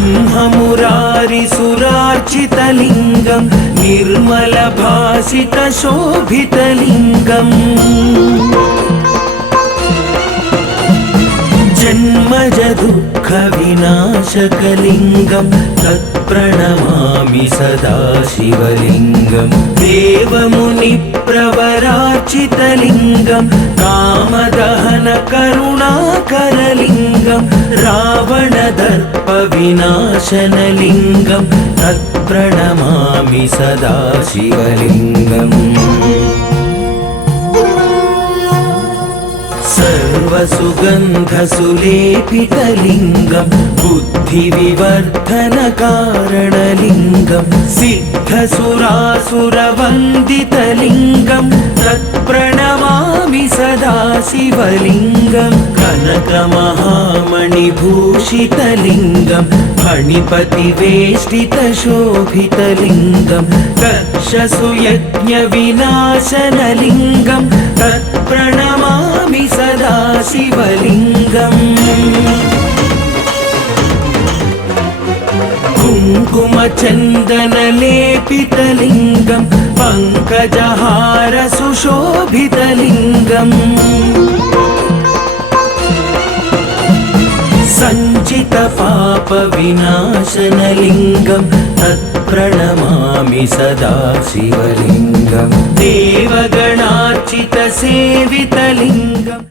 ब्रह्ममुरारिसुरार्चितलिङ्गं निर्मलभासितशोभितलिङ्गम् जन्मज दुःखविनाशकलिङ्गं तत्प्रणमामि सदा शिवलिङ्गं देवमुनिप्रवरार्चितलिङ्गं कामदहनकरुणाकरलिङ्गं रावणदर्पविनाशनलिङ्गं तत्प्रणमामि सदा शिवलिङ्गम् सर्वसुगन्धसुलेपितलिङ्गं बुद्धिविवर्धनकारणलिङ्गं सिद्धसुरासुरवन्दितलिङ्गं तत्प्रणमामि सदा शिवलिङ्गं कनकमहामणिभूषितलिङ्गं फणिपतिवेष्टितशोभितलिङ्गं दक्षसुयज्ञविनाशनलिङ्गं तत्प्रणमामि सदा शिवलिङ्गम् कुङ्कुमचन्दनलेपितलिङ्गं पङ्कजहारसुशोभितलिङ्गम् सञ्चितपापविनाशनलिङ्गं तत्प्रणमामि सदा शिवलिङ्गं देवगणार्चितसेवितलिङ्गम्।